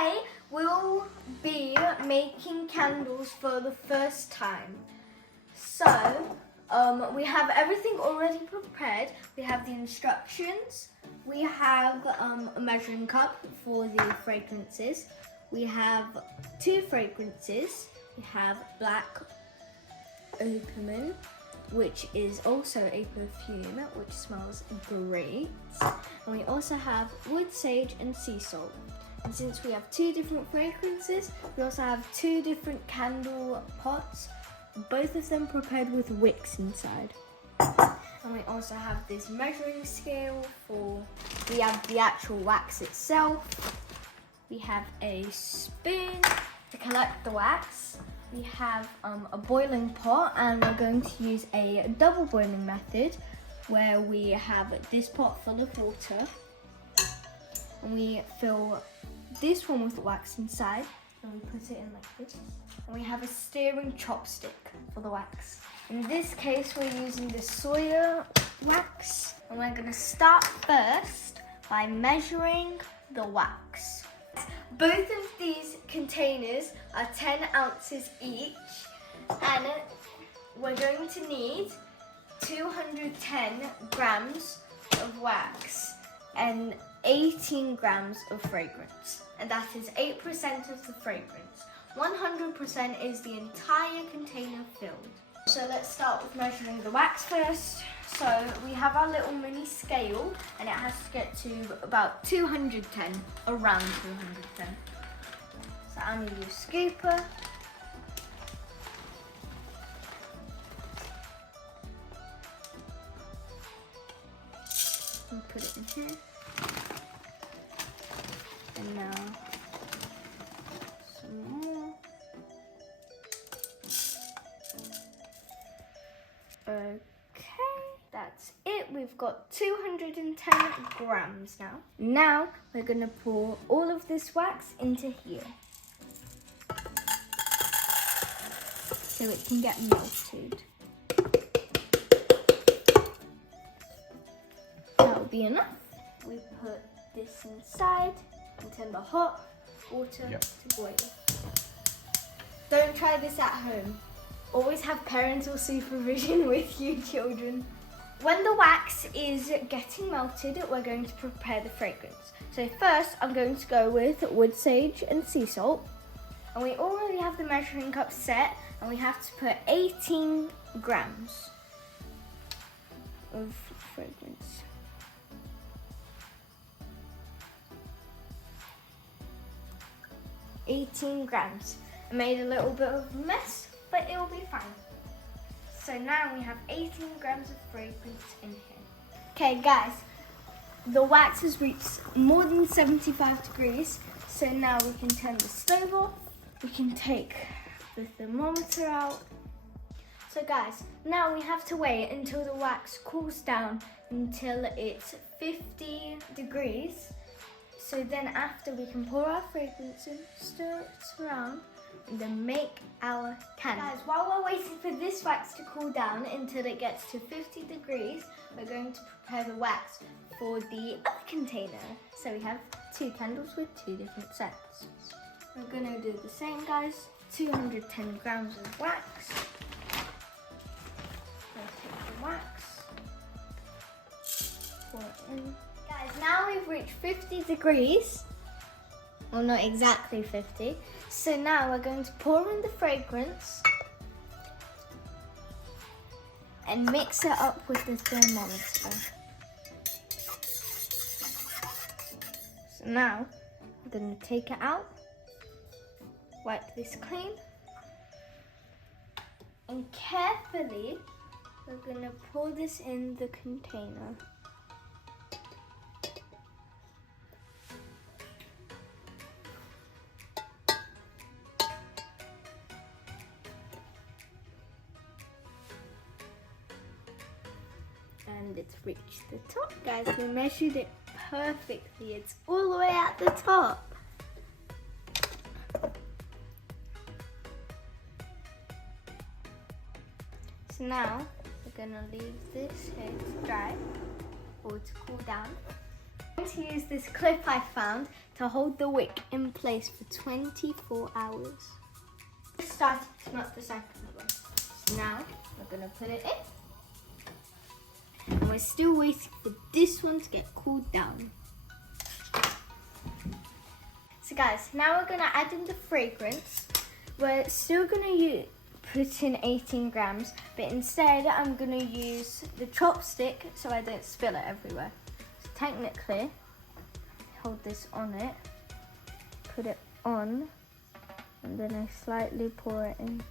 today we'll be making candles for the first time. So, we have everything already prepared. We have the instructions. We have a measuring cup for the fragrances. We have 2 fragrances. We have black opalin, which is also a perfume which smells great. And we also have wood sage and sea salt. And since we have 2 different fragrances, we also have 2 different candle pots, both of them prepared with wicks inside. And we also have this measuring scale we have the actual wax itself. We have a spoon to collect the wax. We have a boiling pot, and we're going to use a double boiling method where we have this pot full of water and we fill this one with wax inside and we put it in like this. And we have a steering chopstick for the wax. In this case, we're using the soya wax, and we're going to start first by measuring the wax. Both of these containers are 10 ounces each, and we're going to need 210 grams of wax and 18 grams of fragrance, and that is 8% of the fragrance. 100% is the entire container filled. So let's start with measuring the wax first. So we have our little mini scale, and it has to get to about 210, around 210. So I'm going to use a scooper. And put it in here. And now some more. Okay, that's it. We've got 210 grams now. Now we're going to pour all of this wax into here so it can get melted. That'll be enough. We put this inside and turn the hot water to boil. Don't try this at home. Always have parental supervision with you children. When the wax is getting melted, we're going to prepare the fragrance. So first, I'm going to go with wood sage and sea salt. And we already have the measuring cup set, and we have to put 18 grams of fragrance. $18 grams. I made a little bit of a mess, but it will be fine. So now we have 18 grams of fragrance in here. Okay guys, the wax has reached more than 75 degrees. So now we can turn the stove off. We can take the thermometer out. So guys, now we have to wait until the wax cools down until it's 50 degrees. So then after, we can pour our fragrance in, stir it around, and then make our candle. Guys, while we're waiting for this wax to cool down until it gets to 50 degrees, we're going to prepare the wax for the other container. So we have 2 candles with 2 different scents. We're going to do the same, guys. 210 grams of wax. Let's take the wax, pour it in. Guys, now we've reached 50 degrees. Well, not exactly 50. So now we're going to pour in the fragrance and mix it up with the thermometer. So now we're going to take it out, wipe this clean, and carefully we're going to pour this in the container. And it's reached the top, guys. We measured it perfectly. It's all the way at the top. So now we're gonna leave this here to dry or to cool down. I'm going to use this clip I found to hold the wick in place for 24 hours. Just started to melt the second one. Now we're going to put it in. And we're still waiting for this one to get cooled down. So guys, now we're going to add in the fragrance. We're still going to put in 18 grams, but instead I'm going to use the chopstick so I don't spill it everywhere. So technically, hold this on it, put it on, and then I slightly pour it in.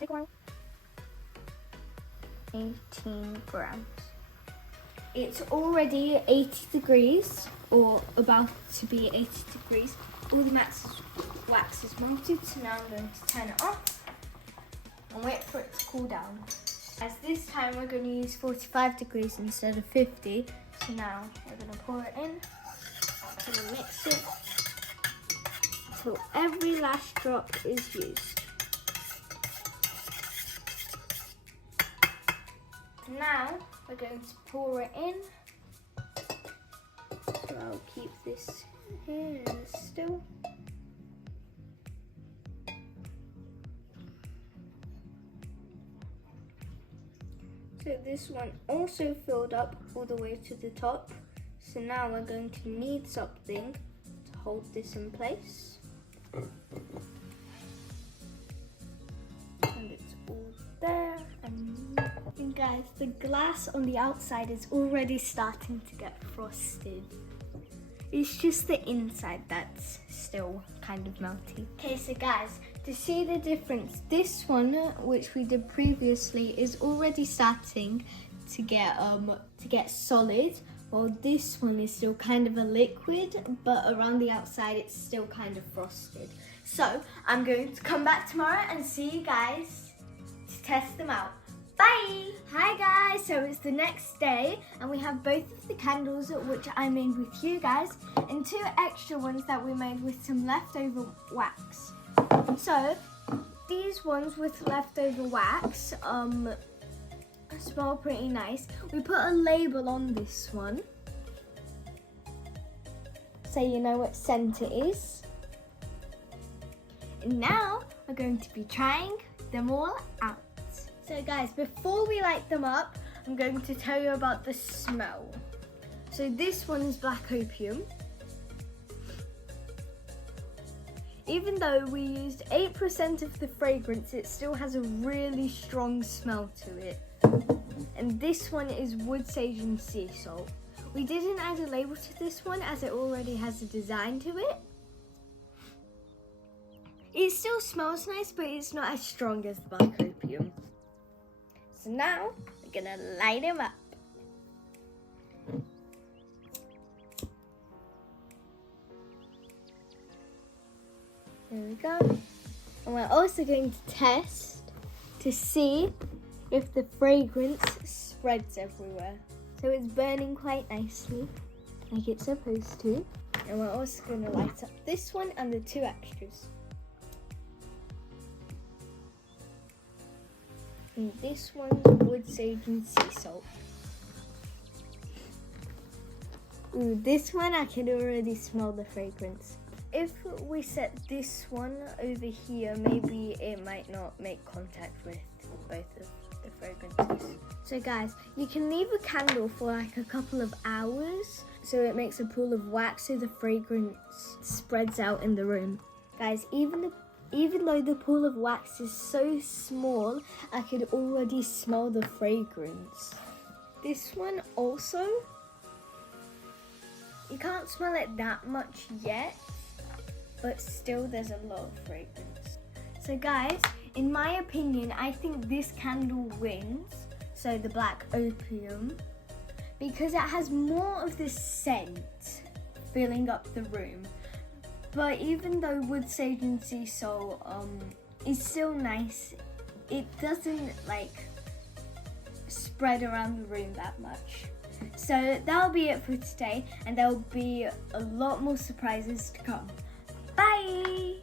Take a while. 18 grams. It's already 80 degrees, or about to be 80 degrees. All the wax is melted, so now I'm going to turn it off and wait for it to cool down. As this time we're going to use 45 degrees instead of 50. So now we're going to pour it in, going to mix it until every last drop is used. Now we're going to pour it in. So I'll keep this here still. So this one also filled up all the way to the top. So now we're going to need something to hold this in place. And it's all there. And guys, the glass on the outside is already starting to get frosted. It's just the inside that's still kind of melty. Okay, so guys, to see the difference, this one, which we did previously, is already starting to get solid, while this one is still kind of a liquid, but around the outside it's still kind of frosted. So I'm going to come back tomorrow and see you guys to test them out. Bye! Hi guys, so it's the next day and we have both of the candles which I made with you guys and 2 extra ones that we made with some leftover wax. So these ones with leftover wax smell pretty nice. We put a label on this one so you know what scent it is. And now we're going to be trying them all out. So guys, before we light them up, I'm going to tell you about the smell. So this one is black opium. Even though we used 8% of the fragrance, it still has a really strong smell to it. And this one is wood sage and sea salt. We didn't add a label to this one as it already has a design to it. It still smells nice, but it's not as strong as the black opium. So now we're gonna light them up. There we go. And we're also going to test to see if the fragrance spreads everywhere. So it's burning quite nicely, like it's supposed to. And we're also going to light up this one and the 2 extras. And this one's wood sage and sea salt. Ooh, this one I can already smell the fragrance. If we set this one over here, maybe it might not make contact with both of the fragrances. So guys, you can leave a candle for like a couple of hours so it makes a pool of wax so the fragrance spreads out in the room. Guys, even though the pool of wax is so small, I could already smell the fragrance. This one also, you can't smell it that much yet, but still there's a lot of fragrance. So guys, in my opinion, I think this candle wins, so the black opium, because it has more of the scent filling up the room. But even though wood sage and sea salt is still nice, it doesn't like spread around the room that much. So that'll be it for today, and there'll be a lot more surprises to come. Bye!